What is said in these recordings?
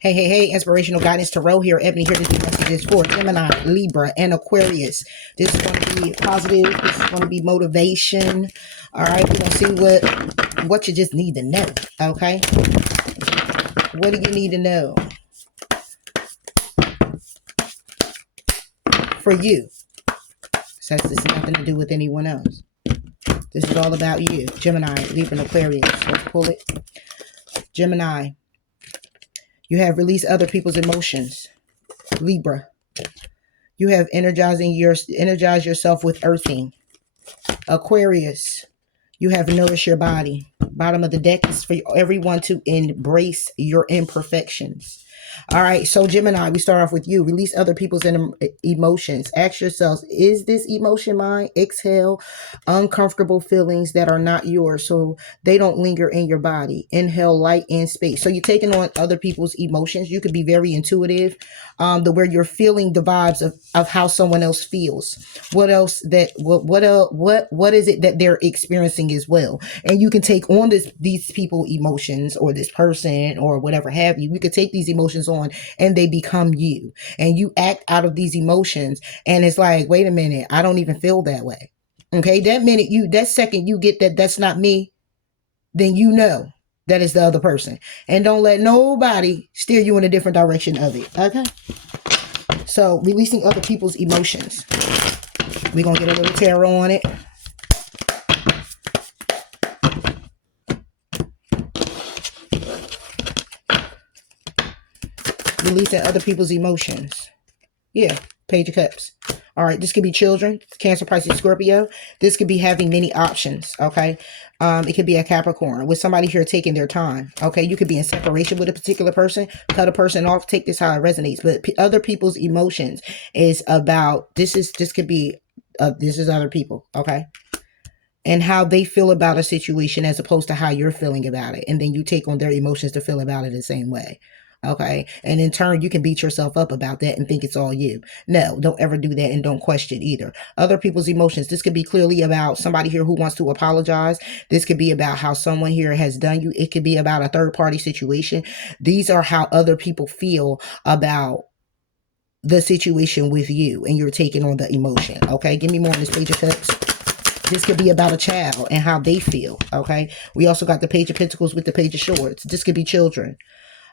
Hey, inspirational guidance tarot here. Ebony here to do messages for Gemini, Libra, and Aquarius. This is going to be positive. This is going to be motivation. All right, we're going to see what you just need to know. Okay, what do you need to know for you? Says this has nothing to do with anyone else. This is all about you, Gemini, Libra, and Aquarius. Let's pull it. Gemini, you have released other people's emotions. Libra, you have energized yourself with earthing. Aquarius, you have nourished your body. Bottom of the deck is for everyone to embrace your imperfections. All right, so Gemini, we start off with you. Release other people's emotions. Ask yourselves, is this emotion mine? Exhale uncomfortable feelings that are not yours so they don't linger in your body. Inhale light and space. So you're taking on other people's emotions. You could be very intuitive, where you're feeling the vibes of how someone else feels. What else that what is it that they're experiencing as well? And you can take on these people emotions, or this person, or whatever have you. You could take these emotions on and they become you, and you act out of these emotions, and it's like, wait a minute, I don't even feel that way. Okay, that second you get that that's not me, then you know that is the other person, and don't let nobody steer you in a different direction of it. Okay, so releasing other people's emotions, we're gonna get a little tarot on it. Releasing other people's emotions. Yeah, Page of Cups. All right, this could be children, Cancer, Pisces, Scorpio. This could be having many options, okay? It could be a Capricorn with somebody here taking their time, okay? You could be in separation with a particular person, cut a person off, take this how it resonates. But other people's emotions is about, this is other people, okay? And how they feel about a situation as opposed to how you're feeling about it. And then you take on their emotions to feel about it the same way. Okay. And in turn, you can beat yourself up about that and think it's all you. No, don't ever do that, and don't question either. Other people's emotions. This could be clearly about somebody here who wants to apologize. This could be about how someone here has done you. It could be about a third party situation. These are how other people feel about the situation with you, and you're taking on the emotion. Okay. Give me more on this Page of Cups. This could be about a child and how they feel. Okay. We also got the Page of Pentacles with the Page of Swords. This could be children.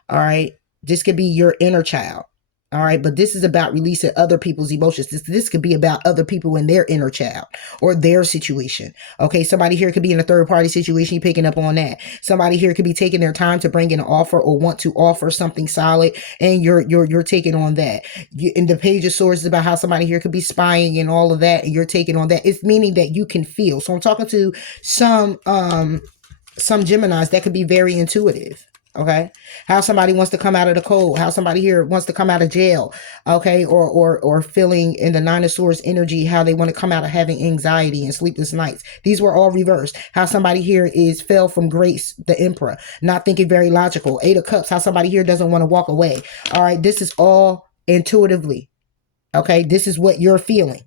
All right. This could be your inner child. All right. But this is about releasing other people's emotions. This could be about other people and their inner child or their situation. Okay. Somebody here could be in a third party situation. You're picking up on that. Somebody here could be taking their time to bring in an offer or want to offer something solid, and you're taking on that. In the Page of Swords is about how somebody here could be spying and all of that, and you're taking on that. It's meaning that you can feel. So I'm talking to some Geminis that could be very intuitive. Okay, how somebody wants to come out of the cold, how somebody here wants to come out of jail, okay, or feeling in the Nine of Swords energy, how they want to come out of having anxiety and sleepless nights. These were all reversed. How somebody here fell from grace, the Emperor, not thinking very logical. Eight of Cups, how somebody here doesn't want to walk away. All right, this is all intuitively. Okay, this is what you're feeling.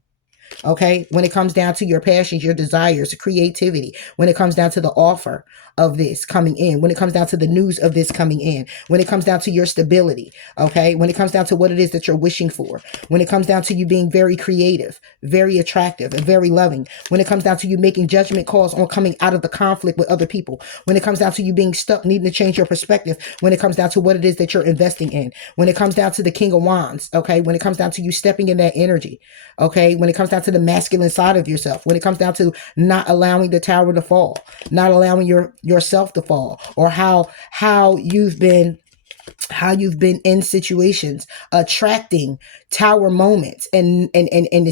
Okay, when it comes down to your passions, your desires, creativity, when it comes down to the offer of this coming in, when it comes down to the news of this coming in, when it comes down to your stability, okay, when it comes down to what it is that you're wishing for, when it comes down to you being very creative, very attractive, and very loving, when it comes down to you making judgment calls on coming out of the conflict with other people, when it comes down to you being stuck, needing to change your perspective, when it comes down to what it is that you're investing in, when it comes down to the King of Wands, okay, when it comes down to you stepping in that energy, okay, when it comes down to the masculine side of yourself, when it comes down to not allowing the tower to fall, not allowing yourself to fall, or how you've been in situations attracting tower moments and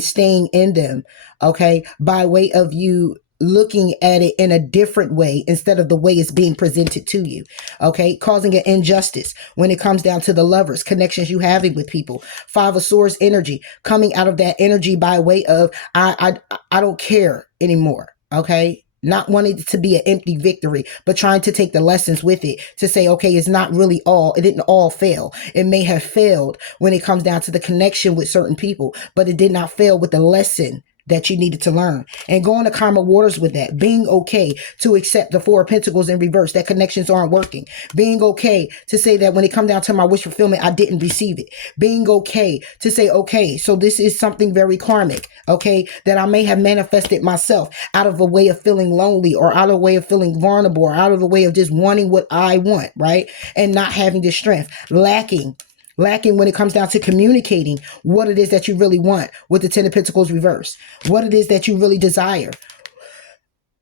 staying in them, okay, by way of you looking at it in a different way instead of the way it's being presented to you, okay, causing an injustice when it comes down to the lovers, connections you having with people. Five of Swords energy, coming out of that energy by way of I don't care anymore, okay, not wanting it to be an empty victory, but trying to take the lessons with it to say, okay, it's not really it didn't all fail. It may have failed when it comes down to the connection with certain people, but it did not fail with the lesson that you needed to learn, and going to karma waters with that. Being okay to accept the Four of Pentacles in reverse, that connections aren't working. Being okay to say that when it come down to my wish fulfillment, I didn't receive it. Being okay to say, okay, so this is something very karmic, okay, that I may have manifested myself out of a way of feeling lonely, or out of a way of feeling vulnerable, or out of a way of just wanting what I want, right? And not having the strength, lacking when it comes down to communicating what it is that you really want with the Ten of Pentacles reverse, what it is that you really desire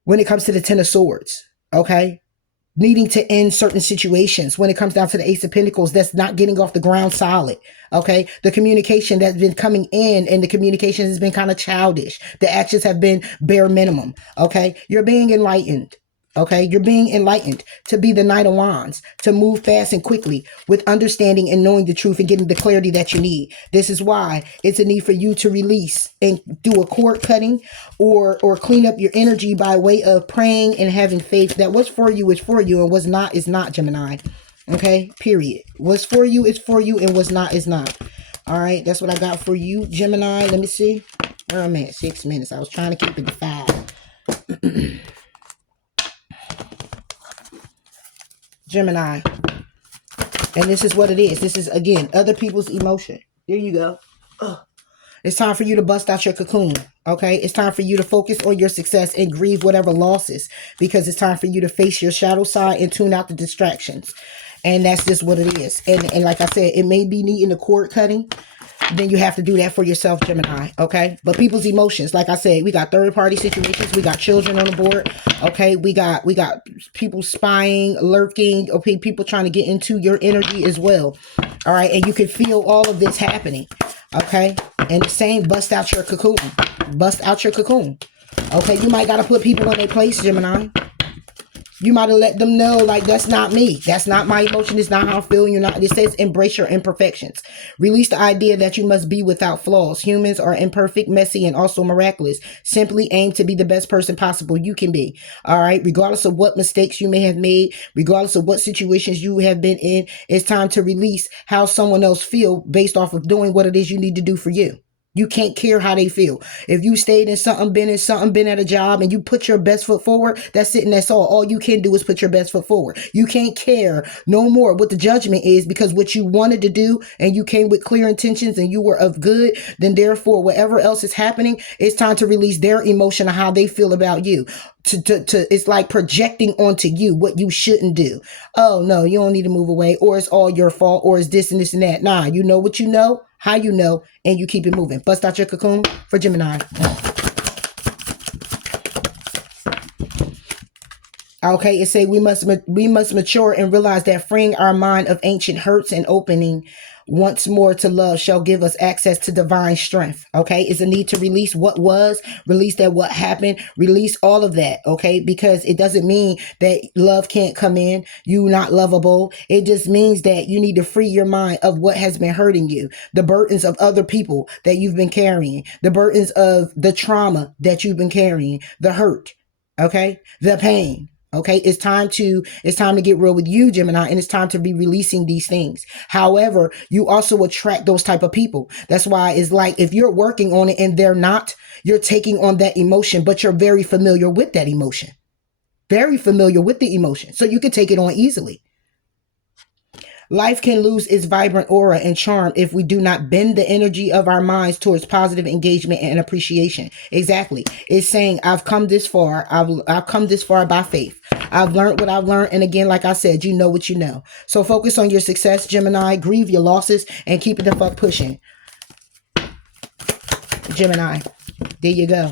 when it comes to the Ten of Swords, okay? Needing to end certain situations when it comes down to the Ace of Pentacles that's not getting off the ground solid, okay? The communication that's been coming in, and the communication has been kind of childish. The actions have been bare minimum, okay? You're being enlightened. Okay, you're being enlightened to be the Knight of Wands, to move fast and quickly with understanding and knowing the truth and getting the clarity that you need. This is why it's a need for you to release and do a cord cutting, or clean up your energy by way of praying and having faith that what's for you is for you, and what's not is not, Gemini. Okay, period. What's for you is for you, and what's not is not. All right, that's what I got for you, Gemini. Let me see. Where am I at? 6 minutes. I was trying to keep it to 5. Gemini. And this is what it is. This is, again, other people's emotion. There you go. Ugh. It's time for you to bust out your cocoon. Okay? It's time for you to focus on your success and grieve whatever losses, because it's time for you to face your shadow side and tune out the distractions. And that's just what it is. And like I said, it may be needing a cord cutting. Then you have to do that for yourself, Gemini, okay? But people's emotions, like I said, we got third-party situations, we got children on the board, okay? We got people spying, lurking, okay? People trying to get into your energy as well, all right? And you can feel all of this happening, okay? And the same, bust out your cocoon. Bust out your cocoon, okay? You might got to put people in their place, Gemini. You might have let them know, like, that's not me. That's not my emotion. It's not how I feel. You're not. It says embrace your imperfections. Release the idea that you must be without flaws. Humans are imperfect, messy, and also miraculous. Simply aim to be the best person possible you can be. All right. Regardless of what mistakes you may have made, regardless of what situations you have been in, it's time to release how someone else feel based off of doing what it is you need to do for you. You can't care how they feel. If you stayed in something, been at a job, and you put your best foot forward, that's it and that's all. All you can do is put your best foot forward. You can't care no more what the judgment is, because what you wanted to do and you came with clear intentions and you were of good, then therefore whatever else is happening, it's time to release their emotion of how they feel about you. It's like projecting onto you what you shouldn't do. Oh no, you don't need to move away, or it's all your fault, or it's this and this and that. Nah, you know what you know, how you know, and you keep it moving. Bust out your cocoon for Gemini. Okay, it say we must mature and realize that freeing our mind of ancient hurts and opening once more to love shall give us access to divine strength. Okay, it's a need to release what was, release that what happened, release all of that. Okay, because it doesn't mean that love can't come in, you not lovable. It just means that you need to free your mind of what has been hurting you, the burdens of other people that you've been carrying, the burdens of the trauma that you've been carrying, the hurt, okay, the pain. Okay, it's time to get real with you, Gemini, and it's time to be releasing these things. However, you also attract those type of people. That's why it's like, if you're working on it and they're not, you're taking on that emotion, but you're very familiar with that emotion. Very familiar with the emotion. So you can take it on easily. Life can lose its vibrant aura and charm if we do not bend the energy of our minds towards positive engagement and appreciation. Exactly. It's saying, I've come this far. I've come this far by faith. I've learned what I've learned. And again, like I said, you know what you know. So focus on your success, Gemini. Grieve your losses and keep it the fuck pushing. Gemini, there you go.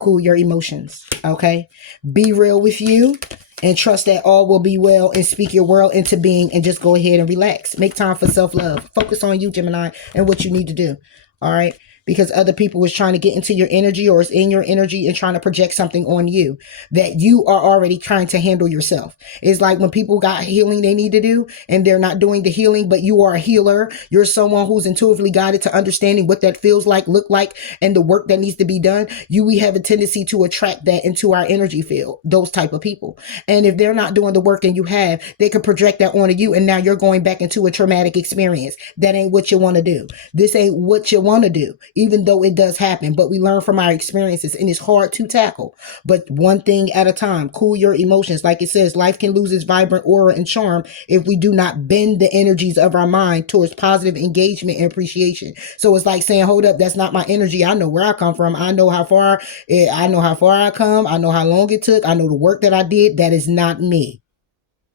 Cool your emotions. Okay. Be real with you. And trust that all will be well, and speak your world into being, and just go ahead and relax. Make time for self-love. Focus on you, Gemini, and what you need to do. All right? Because other people is trying to get into your energy, or is in your energy and trying to project something on you that you are already trying to handle yourself. It's like when people got healing they need to do and they're not doing the healing, but you are a healer. You're someone who's intuitively guided to understanding what that feels like, look like, and the work that needs to be done. We have a tendency to attract that into our energy field, those type of people. And if they're not doing the work and you have, they could project that onto you, and now you're going back into a traumatic experience. That ain't what you want to do. This ain't what you want to do. even though it does happen, but we learn from our experiences, and it's hard to tackle. But one thing at a time, cool your emotions. Like it says, life can lose its vibrant aura and charm if we do not bend the energies of our mind towards positive engagement and appreciation. So it's like saying, hold up, that's not my energy. I know where I come from. I know how far I come. I know how long it took. I know the work that I did. That is not me.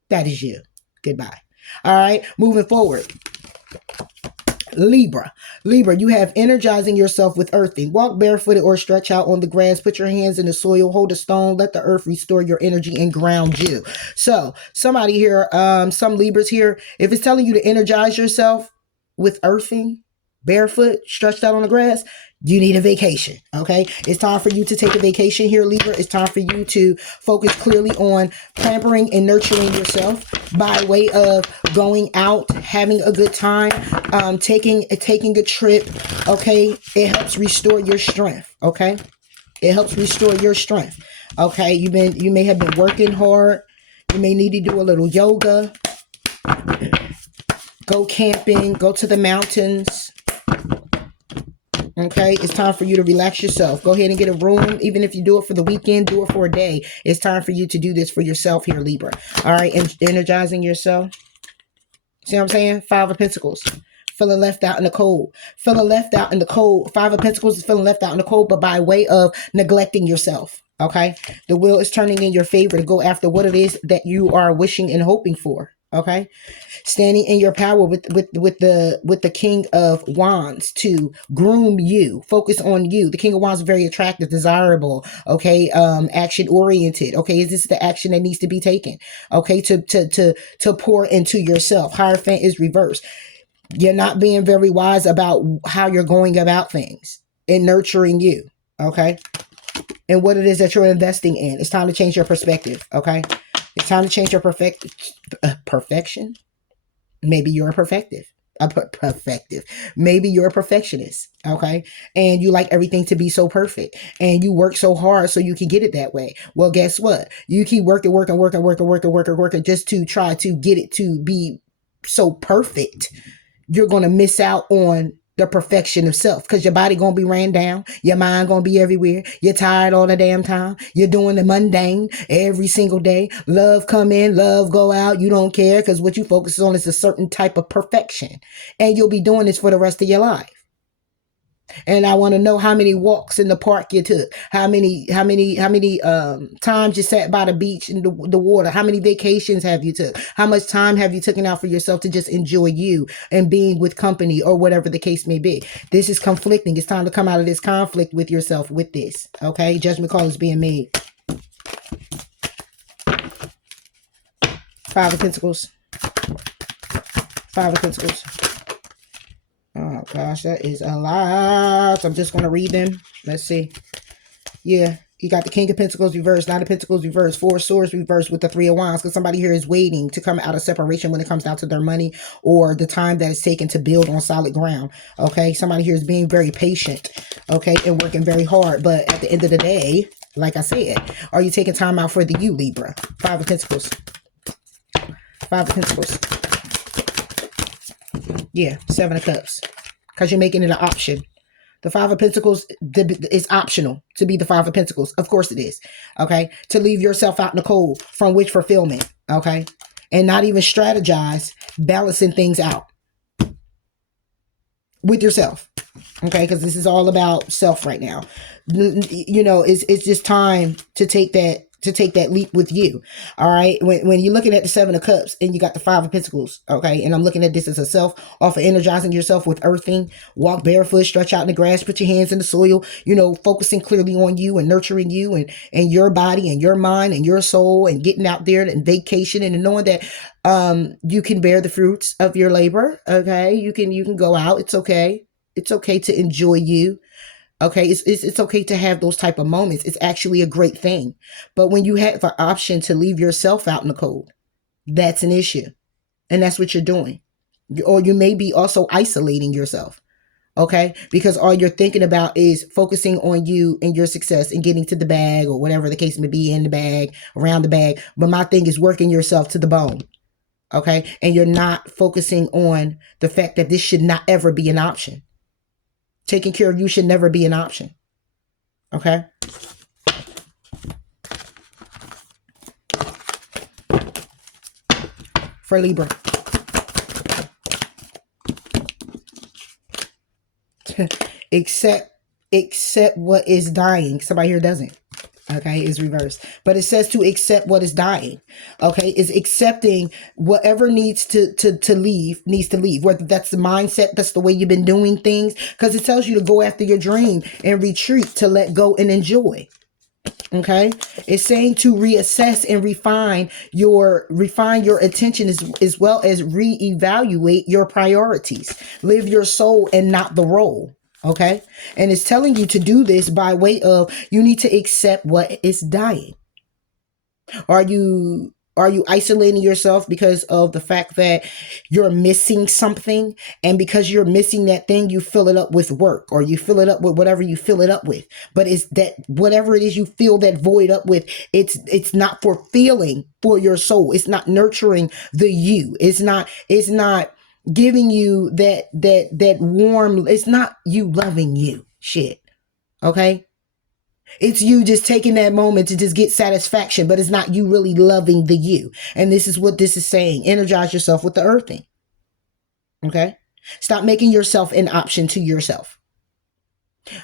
That is you. Goodbye. All right, moving forward. Libra, you have energizing yourself with earthing. Walk barefooted or stretch out on the grass. Put your hands in the soil. Hold a stone. Let the earth restore your energy and ground you. So somebody here, some Libras here, if it's telling you to energize yourself with earthing, barefoot, stretched out on the grass, you need a vacation. Okay, it's time for you to take a vacation here, Libra. It's time for you to focus clearly on pampering and nurturing yourself by way of going out, having a good time, taking a trip. Okay, it helps restore your strength. Okay, it helps restore your strength. Okay, you may have been working hard. You may need to do a little yoga, go camping, go to the mountains. Okay, it's time for you to relax yourself. Go ahead and get a room. Even if you do it for the weekend, do it for a day. It's time for you to do this for yourself here, Libra. All right, energizing yourself. See what I'm saying? 5 of Pentacles. Feeling left out in the cold. Feeling left out in the cold. 5 of Pentacles is feeling left out in the cold, but by way of neglecting yourself. Okay, the wheel is turning in your favor to go after what it is that you are wishing and hoping for. Okay, standing in your power with the King of Wands to groom you, focus on you. The King of Wands is very attractive, desirable. Okay, action oriented. Okay, is this the action that needs to be taken? Okay, to pour into yourself. Hierophant is reversed. You're not being very wise about how you're going about things and nurturing you. Okay, and what it is that you're investing in. It's time to change your perspective. Okay, it's time to change your perfection. Maybe you're a perfective. Maybe you're a perfectionist. Okay, and you like everything to be so perfect, and you work so hard so you can get it that way. Well, guess what? You keep working just to try to get it to be so perfect. You're going to miss out on the perfection of self, because your body gonna be ran down, your mind gonna be everywhere, you're tired all the damn time, you're doing the mundane every single day. Love come in, love go out, you don't care, because what you focus on is a certain type of perfection, and you'll be doing this for the rest of your life. And I want to know how many walks in the park you took, how many times you sat by the beach in the water, how many vacations have you took, how much time have you taken out for yourself to just enjoy you and being with company or whatever the case may be. This is conflicting. It's time to come out of this conflict with yourself with this. Okay, judgment call is being made. 5 of Pentacles. 5 of Pentacles. Oh gosh, that is a lot. I'm just going to read them. Let's see. Yeah, you got the King of Pentacles reversed, 9 of Pentacles reversed, 4 of Swords reversed with the 3 of Wands, because somebody here is waiting to come out of separation when it comes down to their money or the time that it's taken to build on solid ground. Okay, somebody here is being very patient, okay, and working very hard. But at the end of the day, like I said, are you taking time out for the you, Libra? 5 of Pentacles. 5 of Pentacles. Yeah, 7 of Cups. Because you're making it an option. The 5 of Pentacles is optional to be the 5 of Pentacles. Of course it is. Okay. To leave yourself out in the cold from which fulfillment. Okay. And not even strategize balancing things out with yourself. Okay. Because this is all about self right now. You know, it's just time to take that leap with you. All right. When you're looking at the 7 of Cups and you got the 5 of Pentacles. Okay. And I'm looking at this as a self, off of energizing yourself with earthing, walk barefoot, stretch out in the grass, put your hands in the soil, you know, focusing clearly on you and nurturing you and your body and your mind and your soul, and getting out there and vacation and knowing that, you can bear the fruits of your labor. Okay. You can go out. It's okay. It's okay to enjoy you. Okay, it's okay to have those type of moments. It's actually a great thing. But when you have an option to leave yourself out in the cold, that's an issue. And that's what you're doing. Or you may be also isolating yourself. Okay, because all you're thinking about is focusing on you and your success and getting to the bag or whatever the case may be, in the bag, around the bag. But my thing is working yourself to the bone. Okay, and you're not focusing on the fact that this should not ever be an option. Taking care of you should never be an option. Okay? For Libra. accept what is dying. Somebody here doesn't. Okay, is reversed. But it says to accept what is dying. Okay, is accepting whatever needs to leave needs to leave. Whether that's the mindset, that's the way you've been doing things. Because it tells you to go after your dream and retreat, to let go and enjoy. Okay, it's saying to reassess and refine your attention, as well as reevaluate your priorities. Live your soul and not the role. Okay, and it's telling you to do this by way of, you need to accept what is dying. Are you isolating yourself because of the fact that you're missing something, and because you're missing that thing, you fill it up with work, or you fill it up with whatever you fill it up with? But it's that whatever it is you fill that void up with, it's not fulfilling for your soul. It's not nurturing the you. It's not giving you that warm. It's not you loving you. Shit. Okay? It's you just taking that moment to just get satisfaction, but it's not you really loving the you. And this is what this is saying. Energize yourself with the earthing. Okay? Stop making yourself an option to yourself.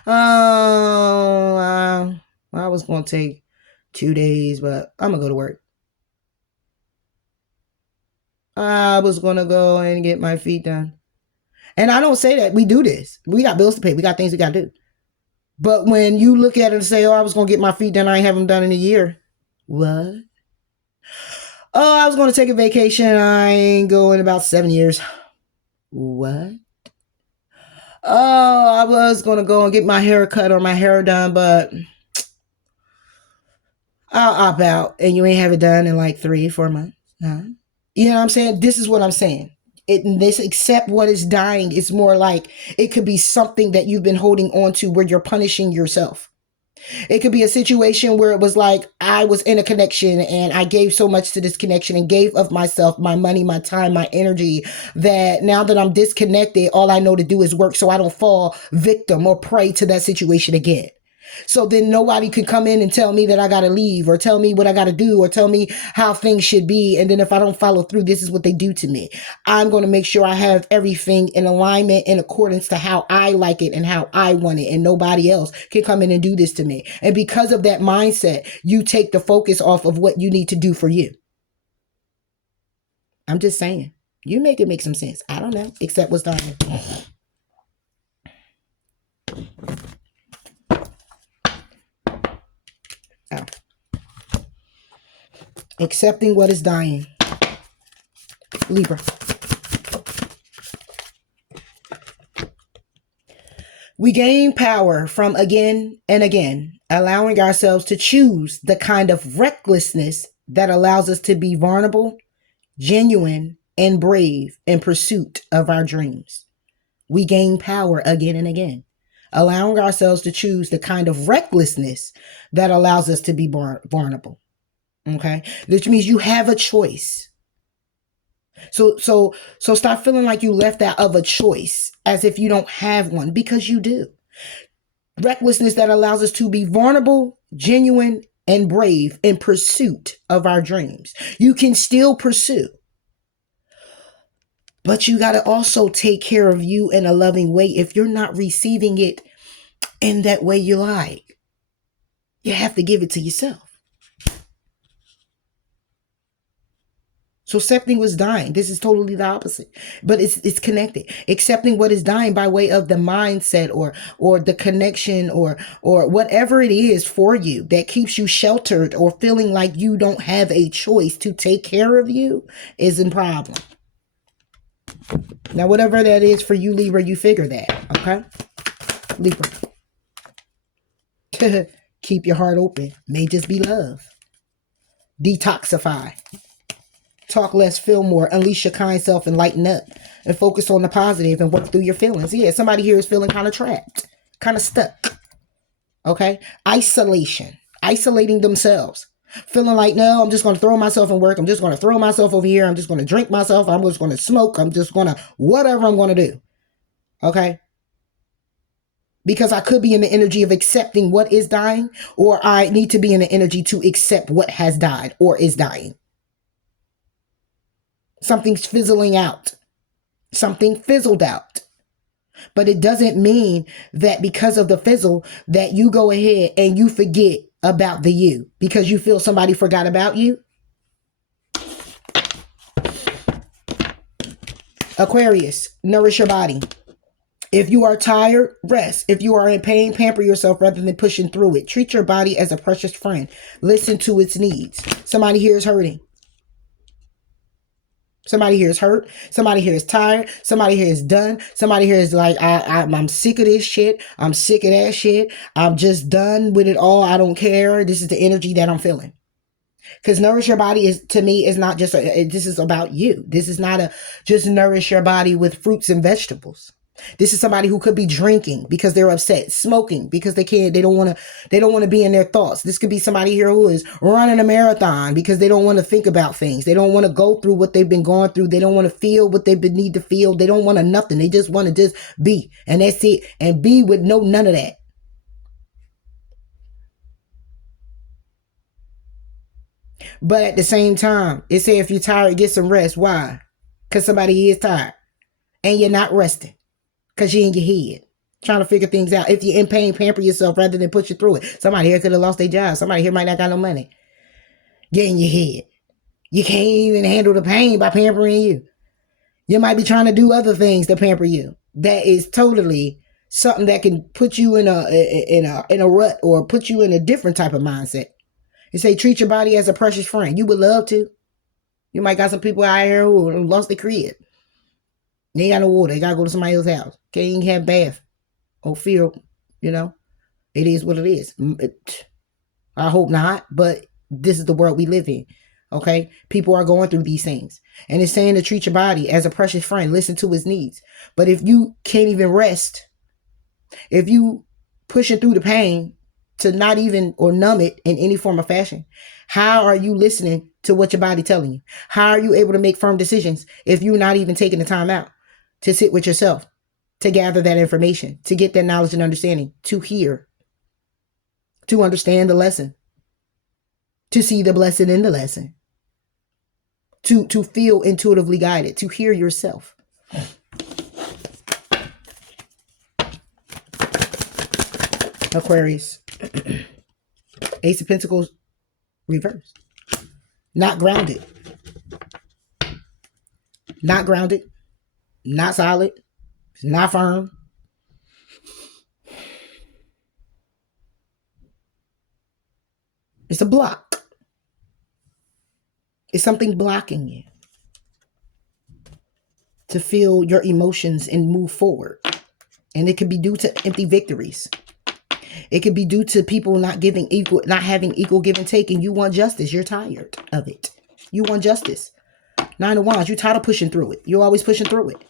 Oh, I was going to take 2 days, but I'm going to go to work. I was going to go and get my feet done. And I don't say that. We do this. We got bills to pay. We got things we got to do. But when you look at it and say, oh, I was going to get my feet done, I ain't have them done in a year. What? Oh, I was going to take a vacation, I ain't go in about 7 years. What? Oh, I was going to go and get my hair cut or my hair done, but I'll opt out, and you ain't have it done in like 3-4 months. Huh? You know what I'm saying? This is what I'm saying. This accept what is dying is more like, it could be something that you've been holding on to where you're punishing yourself. It could be a situation where it was like, I was in a connection and I gave so much to this connection and gave of myself, my money, my time, my energy, that now that I'm disconnected, all I know to do is work so I don't fall victim or prey to that situation again. So then nobody could come in and tell me that I got to leave, or tell me what I got to do, or tell me how things should be. And then if I don't follow through, this is what they do to me. I'm going to make sure I have everything in alignment, in accordance to how I like it and how I want it. And nobody else can come in and do this to me. And because of that mindset, you take the focus off of what you need to do for you. I'm just saying, you make it make some sense. I don't know, except what's done. Oh. Accepting what is dying. Libra. We gain power from again and again, allowing ourselves to choose the kind of recklessness that allows us to be vulnerable, genuine, and brave in pursuit of our dreams. We gain power again and again, allowing ourselves to choose the kind of recklessness that allows us to be vulnerable. Okay, which means you have a choice. So stop feeling like you left out of a choice as if you don't have one, because you do. Recklessness that allows us to be vulnerable, genuine, and brave in pursuit of our dreams. You can still pursue, but you got to also take care of you in a loving way. If you're not receiving it in that way you like, you have to give it to yourself. So accepting what's dying. This is totally the opposite, but it's connected. Accepting what is dying by way of the mindset or the connection or whatever it is for you that keeps you sheltered or feeling like you don't have a choice to take care of you is a problem. Now, whatever that is for you, Libra, you figure that, okay? Libra. Keep your heart open. May just be love. Detoxify. Talk less, feel more. Unleash your kind self and lighten up. And focus on the positive and work through your feelings. Yeah, somebody here is feeling kind of trapped. Kind of stuck. Okay? Isolation. Isolating themselves. Feeling like, no, I'm just going to throw myself in work. I'm just going to throw myself over here. I'm just going to drink myself. I'm just going to smoke. I'm just going to whatever I'm going to do. Okay? Because I could be in the energy of accepting what is dying, or I need to be in the energy to accept what has died or is dying. Something's fizzling out. Something fizzled out. But it doesn't mean that because of the fizzle that you go ahead and you forget about the you because you feel somebody forgot about you. Aquarius, nourish your body. If you are tired, rest. If you are in pain, pamper yourself rather than pushing through it. Treat your body as a precious friend. Listen to its needs. Somebody here is hurting. Somebody here is hurt. Somebody here is tired. Somebody here is done. Somebody here is like, I'm sick of this shit. I'm sick of that shit. I'm just done with it all. I don't care. This is the energy that I'm feeling. Because nourish your body is, to me, is not just, this is about you. This is not a, just nourish your body with fruits and vegetables. This is somebody who could be drinking because they're upset, smoking because they don't want to be in their thoughts. This could be somebody here who is running a marathon because they don't want to think about things. They don't want to go through what they've been going through. They don't want to feel what need to feel. They don't want to nothing. They just want to just be, and that's it. And be with none of that. But at the same time, it say if you're tired, get some rest. Why? Because somebody is tired and you're not resting. Because you're in your head trying to figure things out. If you're in pain, pamper yourself rather than push you through it. Somebody here could have lost their job. Somebody here might not got no money. Get in your head. You can't even handle the pain by pampering you. You might be trying to do other things to pamper you. That is totally something that can put you in a rut or put you in a different type of mindset. And say treat your body as a precious friend. You would love to. You might got some people out here who lost their crib. They ain't got no water. They got to go to somebody else's house. Can't even have bath or feel, it is what it is. I hope not, but this is the world we live in. Okay? People are going through these things. And it's saying to treat your body as a precious friend. Listen to his needs. But if you can't even rest, if you pushing through the pain to not even or numb it in any form or fashion, how are you listening to what your body telling you? How are you able to make firm decisions if you're not even taking the time out to sit with yourself, to gather that information, to get that knowledge and understanding, to hear, to understand the lesson, to see the blessing in the lesson, to feel intuitively guided, to hear yourself. Aquarius. Ace of Pentacles reverse. Not grounded. Not grounded. Not solid. Not firm. It's a block. It's something blocking you to feel your emotions and move forward. And it could be due to empty victories. It could be due to people not having equal give and take, and you want justice. You're tired of it. You want justice. 9 of Wands, you're tired of pushing through it. You're always pushing through it.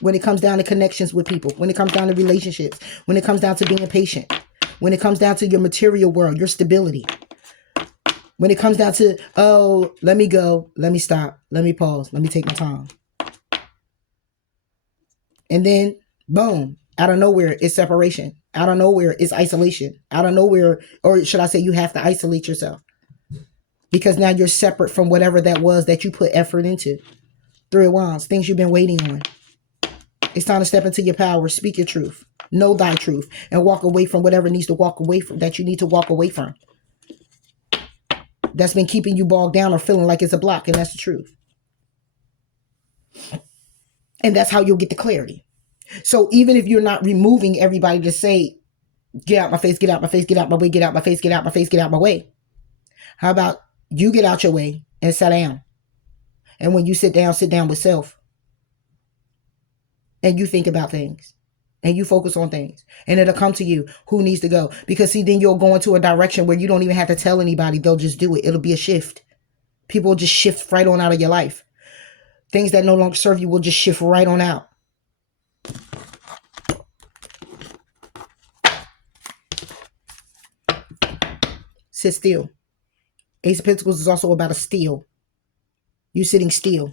When it comes down to connections with people, when it comes down to relationships, when it comes down to being patient, when it comes down to your material world, your stability, when it comes down to, oh, let me go, let me stop, let me pause, let me take my time. And then, boom, out of nowhere, it's separation. Out of nowhere, it's isolation. Out of nowhere, or should I say you have to isolate yourself. Because now you're separate from whatever that was that you put effort into. 3 of Wands, things you've been waiting on. It's time to step into your power, speak your truth, know thy truth, and walk away from whatever needs to walk away from, that you need to walk away from. That's been keeping you bogged down or feeling like it's a block, and that's the truth. And that's how you'll get the clarity. So even if you're not removing everybody to say, get out my face, get out my face, get out my way, get out my face, get out my face, get out my way. How about you get out your way and sit down? And when you sit down with self. And you think about things. And you focus on things. And it'll come to you who needs to go. Because see, then you'll go into a direction where you don't even have to tell anybody. They'll just do it. It'll be a shift. People will just shift right on out of your life. Things that no longer serve you will just shift right on out. Sit still. Ace of Pentacles is also about a still. You sitting still.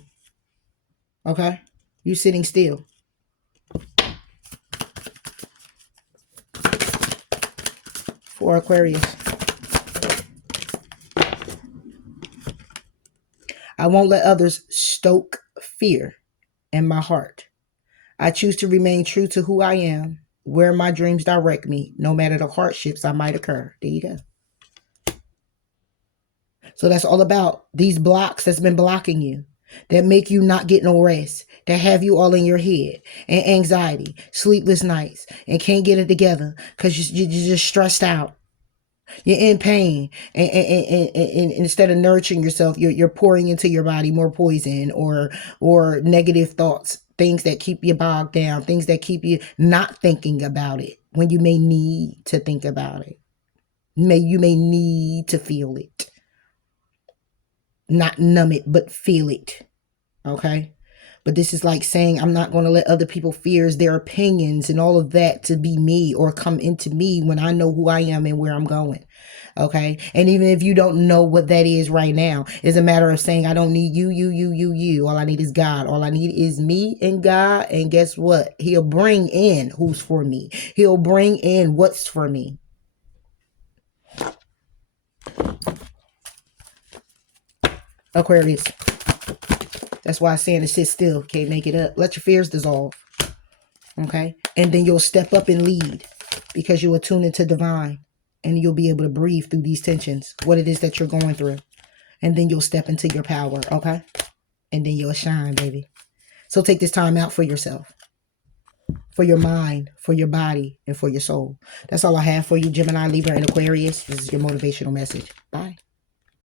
Okay? You sitting still. for Aquarius. I won't let others stoke fear in my heart. I choose to remain true to who I am, where my dreams direct me, no matter the hardships that might occur. There you go. So that's all about these blocks that's been blocking you, that make you not get no rest, that have you all in your head, and anxiety, sleepless nights, and can't get it together because you're just stressed out. You're in pain, and instead of nourishing yourself, you're pouring into your body more poison or negative thoughts, things that keep you bogged down, things that keep you not thinking about it when you may need to think about it. You may need to feel it, not numb it, but feel it. Okay. But this is like saying, I'm not going to let other people's fears, their opinions, and all of that to be me or come into me when I know who I am and where I'm going. Okay. And even if you don't know what that is right now, it's a matter of saying, I don't need you. All I need is God. All I need is me and God. And guess what? He'll bring in who's for me. He'll bring in what's for me. Aquarius. That's why I'm saying to sit still. Can't make it up. Let your fears dissolve. Okay. And then you'll step up and lead because you'll attune into divine and you'll be able to breathe through these tensions, what it is that you're going through. And then you'll step into your power. Okay. And then you'll shine, baby. So take this time out for yourself, for your mind, for your body, and for your soul. That's all I have for you, Gemini, Libra, and Aquarius. This is your motivational message. Bye.